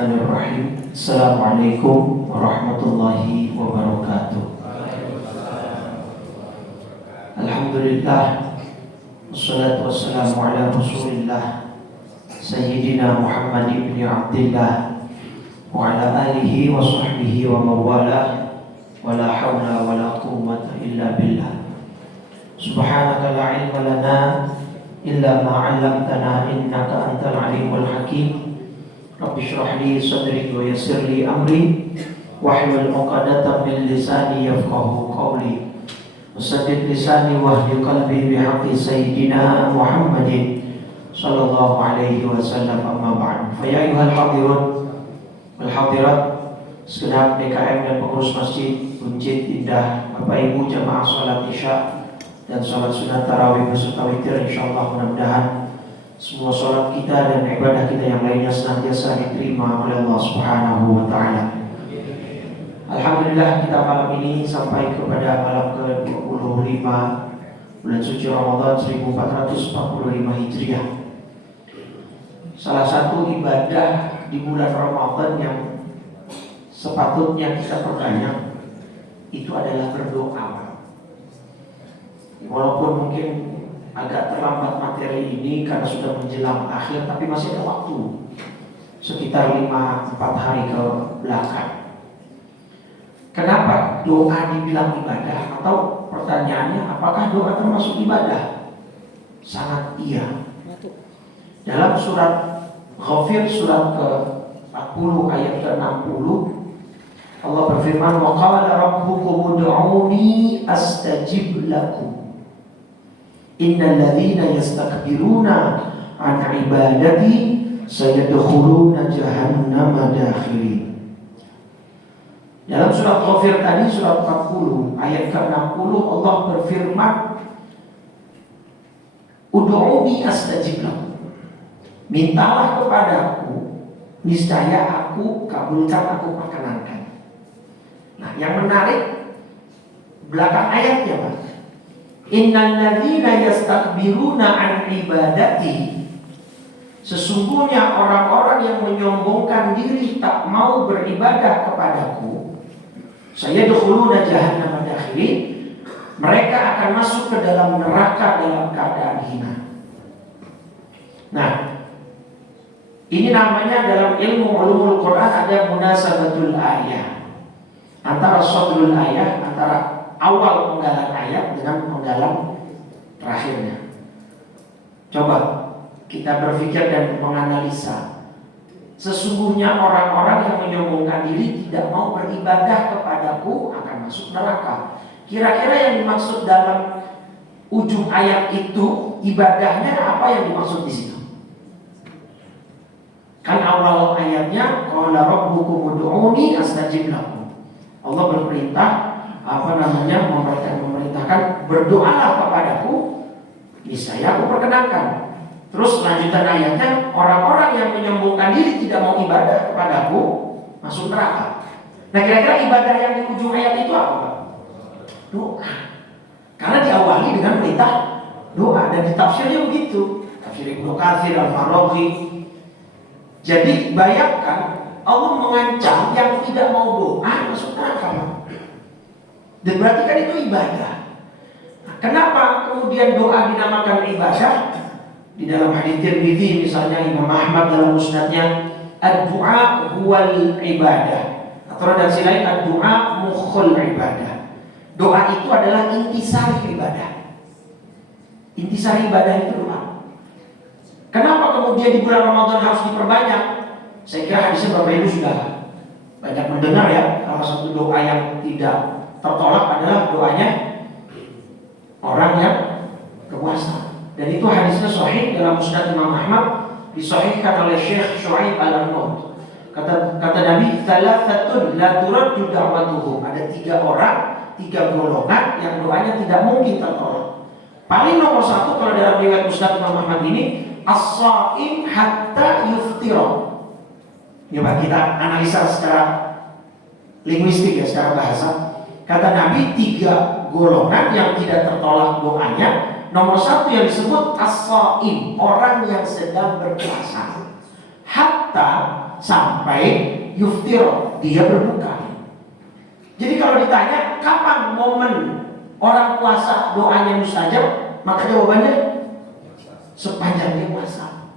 Bismillahirrahmanirrahim. Assalamualaikum warahmatullahi wabarakatuh. Alhamdulillah, wassalatu wassalamu ala rasulillah Sayyidina Muhammad ibn Abdillah wa ala alihi wa sahbihi wa mawalah, wa la hawla wa la quwwata illa billah. Subhanaka la ilma lana illa ma 'allamtana innaka antal alimul hakim. Rabbi shrah li sadri wa yassir li amri wahlul 'uqdatam min lisani yafqahu qawli. Wasaddid lisani wahdi qalbi bihaqqi sayyidina Muhammadin sallallahu alaihi wasallam, amma ba'd. Fa ya ayyuhal hadirun wal hadirat, segenap DKM dan pengurus masjid Buncit Indah, Bapak Ibu jamaah salat Isya dan salat sunat tarawih beserta witir, insyaallah mudah-mudahan semua sholat kita dan ibadah kita yang lainnya senantiasa diterima oleh Allah Subhanahu wa Ta'ala. Alhamdulillah, kita malam ini sampai kepada malam ke-25 bulan suci Ramadan 1445 Hijriah. Salah satu ibadah di bulan Ramadan yang sepatutnya kita perbanyak itu adalah berdoa. Walaupun mungkin agak terlambat materi ini karena sudah menjelang akhir, tapi masih ada waktu sekitar 5-4 hari ke belakang. Kenapa doa dibilang ibadah? Atau pertanyaannya, apakah doa termasuk ibadah? Sangat iya. Dalam surat Ghafir surat ke-40 ayat ke-60, Allah berfirman, wa qala rabbukum ud'uni astajib lakum innal ladzina yastakbiruna an ibadati sayadkhuluna jahannama dakhirin. Dalam surat Ghafir tadi, surat 40 ayat ke-60, Allah berfirman, ud'uni astajib lakum, mintalah kepadaku, niscaya aku kabulkan, aku perkenankan. Nah, yang menarik belakang ayatnya, Pak. Innal ladzina yastakbiruna an ibadati, sesungguhnya orang-orang yang menyombongkan diri tak mau beribadah kepadaku, sayadkhuluna jahannama dakhirin, mereka akan masuk ke dalam neraka dalam keadaan hina. Nah, ini namanya dalam ilmu ulumul Quran ada munasabatul ayah, antara sadrul ayah, antara awal penggalan ayat dengan penggalan terakhirnya. Coba kita berpikir dan menganalisa. Sesungguhnya orang-orang yang menyombongkan diri tidak mau beribadah kepadaku akan masuk neraka. Kira-kira yang dimaksud dalam ujung ayat itu, ibadahnya apa yang dimaksud di situ? Kan awal ayatnya, qala rabbukum ud'uni astajib lakum. Allah berperintah, memerintahkan berdoalah kepadaku, niscaya aku perkenankan. Terus lanjutan ayatnya, orang-orang yang menyombongkan diri tidak mau ibadah kepadaku masuk neraka. Nah, kira-kira ibadah yang di ujung ayat itu apa? Doa. Karena diawali dengan perintah doa, dan di tafsirnya begitu. Tafsir Ibnu Katsir, Al-Farabi. Jadi bayangkan Allah mengancam yang tidak mau doa masuk neraka. Dan berarti kan itu ibadah. Nah, kenapa kemudian doa dinamakan ibadah? Di dalam hadits Tirmidzi misalnya, Imam Ahmad dalam musnadnya, ad-du'a huwal ibadah, atau redaksi lain ad-du'a mukhul ibadah. Doa itu adalah intisari ibadah. Intisari ibadah itu doa. Kenapa kemudian di bulan Ramadan harus diperbanyak? Saya kira hadisnya Bapak Ibu sudah banyak mendengar ya. Salah satu doa yang tidak tertolak adalah doanya orang yang berpuasa. Dan itu hadisnya sahih dalam musnad Imam Ahmad, disahihkan oleh Syekh Syuaib Al-Arnaud. Kata Nabi, thalathatun la turaddu da'watuhum, ada 3 orang, 3 golongan yang doanya tidak mungkin tertolak. Paling nomor 1 kalau dalam riwayat musnad Imam Ahmad ini, as-shaim hatta yuftira. Coba kita analisa secara linguistik ya, secara bahasa. Kata Nabi, 3 golongan yang tidak tertolak doanya. Nomor 1 yang disebut as-shaim, orang yang sedang berpuasa. Hatta sampai sampai yuftir, dia berbuka. Jadi kalau ditanya kapan momen orang puasa doanya mustajab, maka jawabannya sepanjang dia puasa.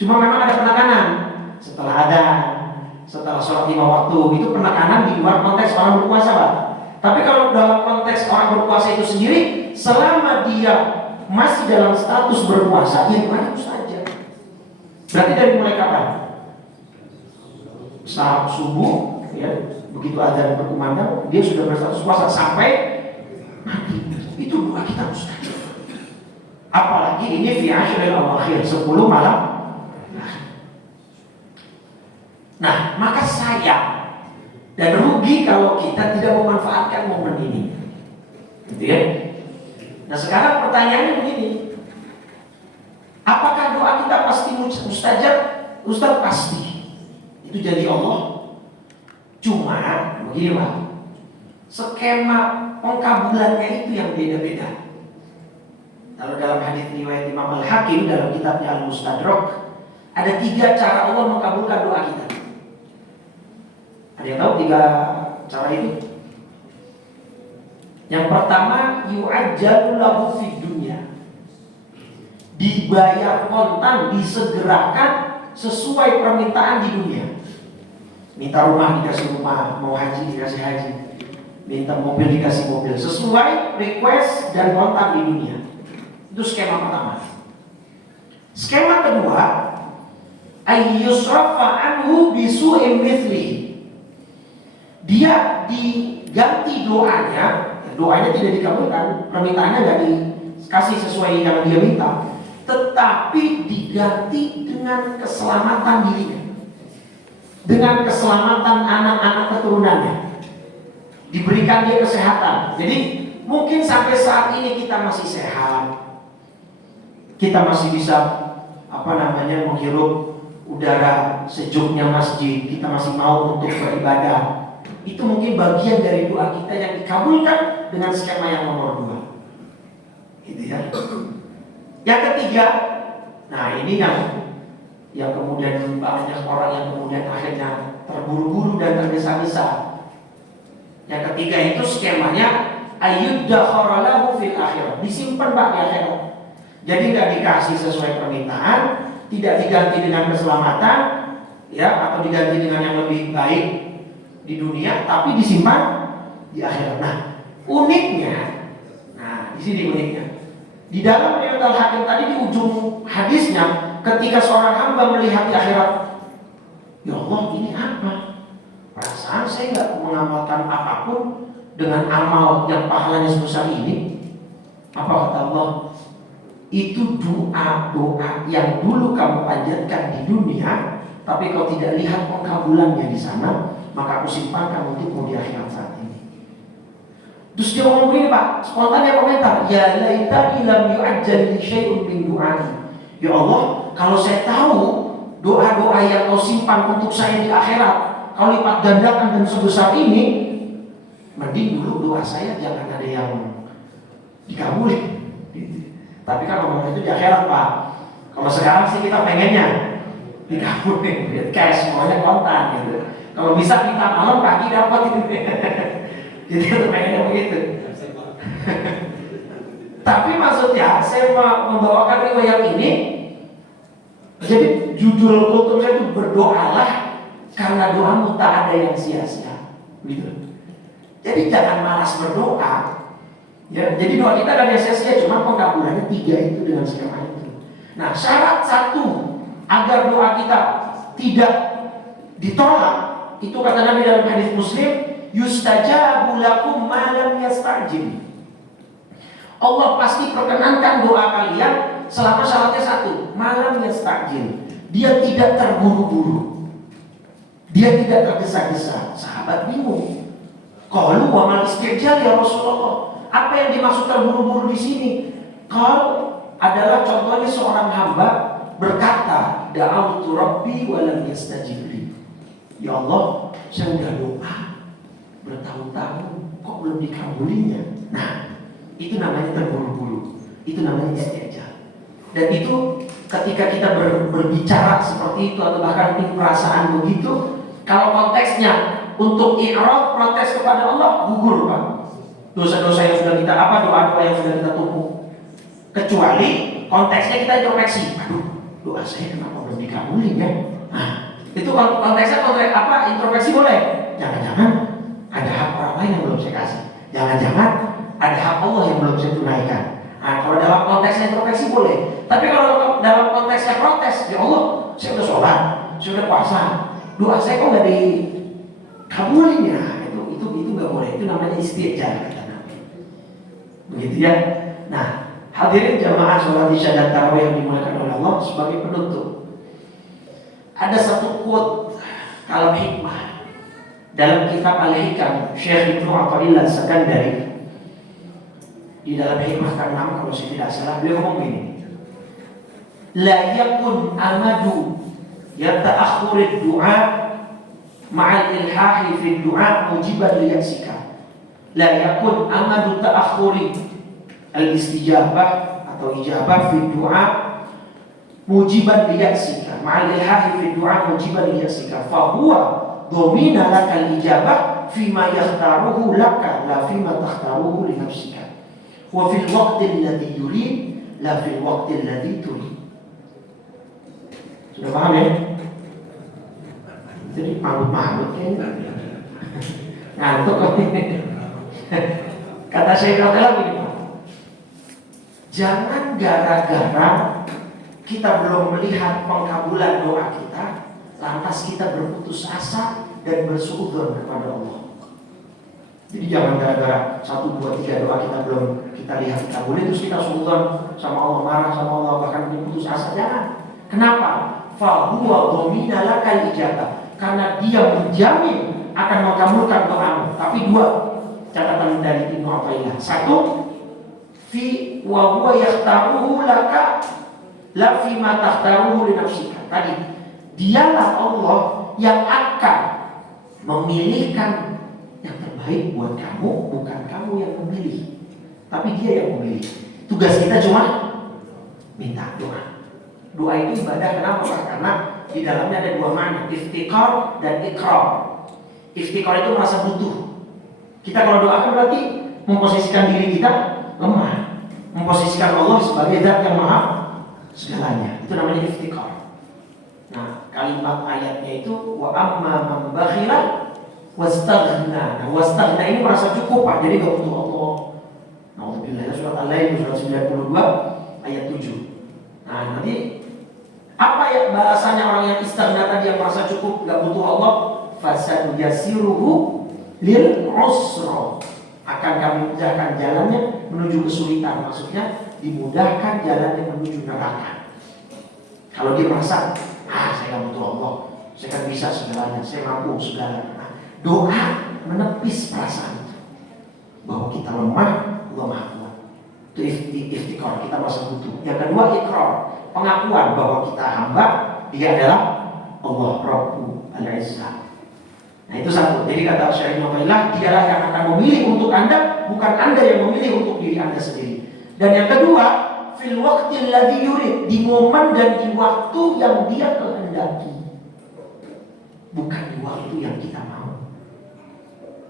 Cuma memang ada penekanan setelah adzan, setelah sholat 5 waktu, itu penekanan di luar konteks orang berpuasa, Pak. Tapi kalau dalam konteks orang berpuasa itu sendiri, selama dia masih dalam status berpuasa, ya doanya mustajab. Berarti dari mulai kapan? Saat subuh, ya, begitu adzan berkumandang, dia sudah berstatus puasa sampai mati. Itu doa kita mustajab. Apalagi ini fi ashril awakhir, 10 malam. Nah, maka sayang dan rugi kalau kita tidak memanfaatkan momen ini. Gitu ya. Nah, sekarang pertanyaannya begini. Apakah doa kita pasti mustajab? Ustaz, pasti. Itu janji Allah. Cuma begini, Pak. Skema pengkabulannya itu yang beda-beda. Kalau dalam hadis riwayat Imam Al-Hakim dalam kitabnya Al-Mustadrak, ada 3 cara Allah mengabulkan doa kita. Ada yang tahu 3 cara itu? Yang pertama, yu'ajjalu lahu fid dunya. Dibayar kontan, disegerakan sesuai permintaan di dunia. Minta rumah dikasih rumah, mau haji dikasih haji, minta mobil dikasih mobil, sesuai request dan kontan di dunia. Itu skema pertama. Skema kedua, ayyusrafa anhu bisu'im mithli. Dia diganti doanya tidak dikabulkan, permintaannya nggak dikasih sesuai yang dia minta, tetapi diganti dengan keselamatan dirinya, dengan keselamatan anak-anak keturunannya, diberikan dia kesehatan. Jadi mungkin sampai saat ini kita masih sehat, kita masih bisa menghirup udara sejuknya masjid, kita masih mau untuk beribadah. Itu mungkin bagian dari doa kita yang dikabulkan dengan skema yang nomor 2. Gitu ya. Yang ketiga, nah ini yang kemudian banyak orang yang kemudian akhirnya terburu-buru dan tergesa-gesa. Yang ketiga itu skemanya ayyuddakhara lahu fil akhirah, disimpan Pak di akhirat. Jadi nggak dikasih sesuai permintaan, tidak diganti dengan keselamatan, ya, atau diganti dengan yang lebih baik di dunia, tapi disimpan di akhirat. Nah, uniknya, di sini uniknya. Di dalam riwayat Al-Hakim tadi di ujung hadisnya, ketika seorang hamba melihat di akhirat, ya Allah, ini apa? Perasaan saya nggak mengamalkan apapun dengan amal yang pahalanya sebesar ini. Apa kata Allah? Itu doa-doa yang dulu kamu panjatkan di dunia, tapi kau tidak lihat pengkabulannya di sana, maka aku simpankan untukmu di akhirat saat ini. Terus dia ngomong begini, Pak, spontan dia komentar, ya laitani lam yu'ajjal li syai'un min du'ani. Ya Allah, kalau saya tahu doa-doa yang kau simpan untuk saya di akhirat, kau lipat gandakan dan sebesar ini, mending dulu doa saya jangan ada yang dikabuli. Tapi kan ngomong itu di akhirat, Pak. Kalau sekarang sih kita pengennya dikabulin, cash, semuanya kontan gitu. Kalau bisa minta malam pagi dapat gitu. Jadi itu pengennya begitu. Tapi maksudnya saya membawakan riwayat ini. Jadi judul kultum saya itu berdoalah karena doamu tak ada yang sia-sia. Gitu. Jadi jangan malas berdoa. Ya, jadi doa kita kan yang sia-sia, cuma pengkabulannya 3 itu dengan skema itu. Nah, syarat 1 agar doa kita tidak ditolak, itu kata Nabi dalam hadis Muslim, yustajabu lakum ma lam yastajib. Allah pasti perkenankan doa kalian selama syaratnya 1, ma lam yastajib. Dia tidak terburu-buru, dia tidak tergesa-gesa. Sahabat bingung. Qalu wa mal istijal ya Rasulullah. Apa yang dimaksud terburu-buru di sini? Kalau adalah contohnya seorang hamba berkata, da'autu rabbi wa lam yastajib li. Ya Allah, saya sudah doa bertahun-tahun kok belum dikabulinya. Nah, itu namanya terburu-buru. Itu namanya istijal. Dan itu ketika kita berbicara seperti itu atau bahkan punya perasaan begitu, kalau konteksnya untuk i'rad protes kepada Allah, gugur Pak. Dosa-dosa yang sudah kita doa-doa yang sudah kita tumpuk. Kecuali konteksnya kita introspeksi. Aduh, doa saya kenapa belum dikabulin ya? Nah, itu konteksnya introspeksi boleh. Jangan-jangan ada hak orang lain yang belum saya kasih. Jangan-jangan ada hak Allah yang belum saya tunaikan. Nah, kalau dalam konteksnya introspeksi boleh. Tapi kalau dalam konteksnya protes, ya Allah, saya sudah sholat, saya sudah puasa, doa saya kok nggak dikabulin ya? Itu nggak boleh. Itu namanya istijabah kata Nabi. Begitu ya. Nah, hadirin jamaah sholat isya dan tarawih yang dimuliakan oleh Allah, sebagai penutup, ada satu quote kalam hikmah dalam kitab Al-Hikam Syekh Ibnu Athaillah Sakandari. Di dalam hikmah ke-6 kalau saya tidak salah, beliau ngomong gini, la yakun amadu yata'akhkhur du'a ma'al ilhahi fi du'a mujiban liyaksika. La yakun amadu ta'akhkhuri al-istijabah atau ijabah fi du'a mujiban liyaksika ma'al ilhahi fi du'a mujiban liyaksika fa huwa dhamina lakal ijabah fima yakhtaruhu laka la fima takhtaruhu li nafsika wa fil waqti alladhi yurid la fil waqti alladhi turid. Sudah paham ya? Jadi mangut-mangut kayaknya ngantuk kok. Kata saya begini, jangan gara-gara kita belum melihat pengkabulan doa kita, lantas kita berputus asa dan bersuudzon kepada Allah. Jadi jangan gara-gara 1, 2, 3 doa kita belum kita lihat dikabulin terus kita suudzon sama Allah, marah sama Allah, bahkan berputus asa. Jangan. Kenapa? Fa huwa dhamina lakal ijabah. Karena dia menjamin akan mengabulkan doamu. Tapi 2 catatan dari Ibnu Athaillah. 1, fi wa huwa yakhtaruhu laka la fi ma takhtaruhu li nafsika. Tadi dialah Allah yang akan memilihkan yang terbaik buat kamu, bukan kamu yang memilih, tapi dia yang memilih. Tugas kita cuma minta doa. Doa itu ibadah. Kenapa Pak? Karena di dalamnya ada 2 makna, iftikar dan ikrar. Iftikar itu merasa butuh. Kita kalau doakan berarti memposisikan diri kita lemah, memposisikan Allah sebagai zat yang maha segalanya. Itu namanya iftikar. Nah, kalimat ayatnya itu wa amma man bakhila wastaghna. Nah, wastaghna ini merasa cukup Pak, jadi gak butuh Allah. Nauzubillah. Surat Al-Lail surat 92 ayat 7. Nah, nanti apa ya balasannya orang yang istaghna tadi, yang merasa cukup gak butuh Allah? Fasaduyasiruhu lil usra. Akan kami mudahkan jalannya menuju kesulitan. Maksudnya dimudahkan jalannya menuju neraka. Kalau dia merasa saya gak butuh Allah, saya kan bisa segalanya, saya mampu segalanya. Nah, doa menepis perasaan itu bahwa kita lemah, Allah maha kuat. Itu iftikar, kita merasa butuh. Yang kedua ikrar, pengakuan bahwa kita hamba, dia adalah Allah Rabbul Izzah. Nah itu 1. Jadi kata Syekh Ibnu Athaillah, dialah yang akan memilih untuk Anda, bukan Anda yang memilih untuk diri Anda sendiri. Dan yang kedua, fil waqtil ladzi yurid, di momen dan di waktu yang dia kehendaki, bukan di waktu yang kita mau.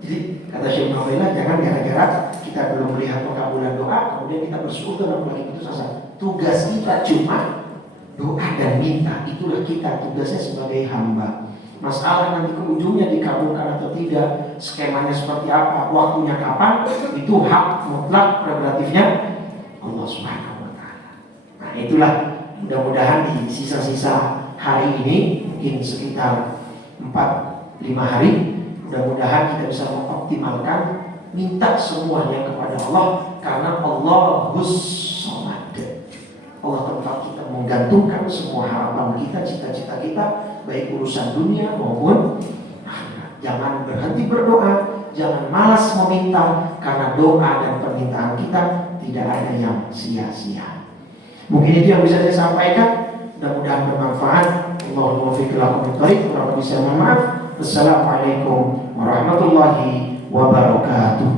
Jadi kata Syekh Ibnu Athaillah, jangan gara-gara kita belum melihat pengkabulan doa kemudian kita bersyukur dan apalagi putus asa. Tugas kita cuma doa dan minta. Itulah kita, tugasnya sebagai hamba. Masalah nanti ke ujungnya dikabulkan atau tidak, skemanya seperti apa, waktunya kapan, itu hak mutlak prerogatifnya Allah Subhanahu wa Ta'ala. Nah itulah, mudah-mudahan di sisa-sisa hari ini, mungkin sekitar 4-5 hari, mudah-mudahan kita bisa mengoptimalkan minta semuanya kepada Allah, karena Allahus Samad. Allah tempat kita menggantungkan semua harapan kita, cita-cita kita, baik urusan dunia maupun akhirat. Jangan berhenti berdoa, jangan malas meminta, karena doa dan permintaan kita tidak ada yang sia-sia. Mungkin itu yang bisa saya sampaikan. Mudah-mudahan bermanfaat. Allahumma muwaffiq lakum bit-thariq, wa bisa maaf. Wassalamualaikum warahmatullahi wabarakatuh.